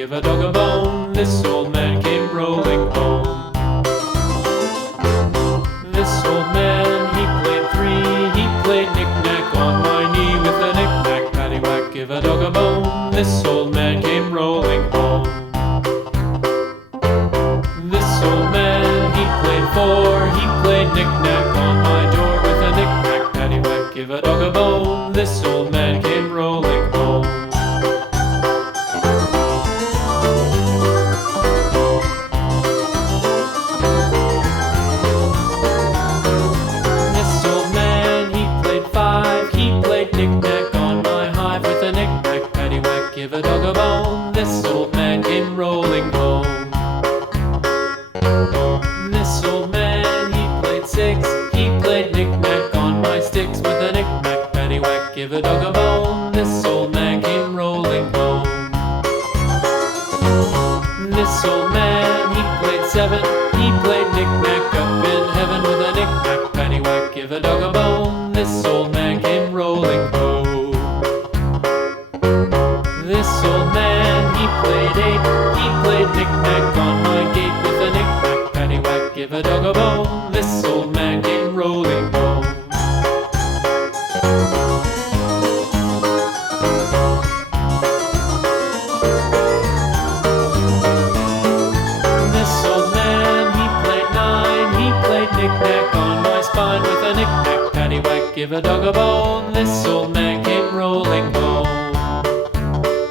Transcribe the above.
give a dog a bone. This old man came rolling home. This old man, he played three. He played knick-knack on my knee with a knick-knack, paddywhack, give a dog a bone. This old man came rolling home. This old man, he played four. He played knick-knack on my door with a knick-knack, paddywhack, give a dog a bone. This old man came rolling home. This old man, he played five. He played knick-knack on my hive with a knick-knack, paddywhack, give a dog a bone. This old man came rolling home. This old man, he played six. He played knick-knack on my sticks with a knick-knack, paddywhack, give a dog a bone. This old man came rolling home. This old man, he played seven. He played knick-knack up in heaven with a knick-knack, paddywhack, give a dog a bone. This old man came rolling home. This old man, he played eight. He played knick-knack on my gate with a knick-knack, paddywhack, give a dog a bone. This old man came rolling home. This old man, he played nine. He played knick-knack on my spine with a knick-knack, paddywhack, give a dog a bone. This old man came rolling home.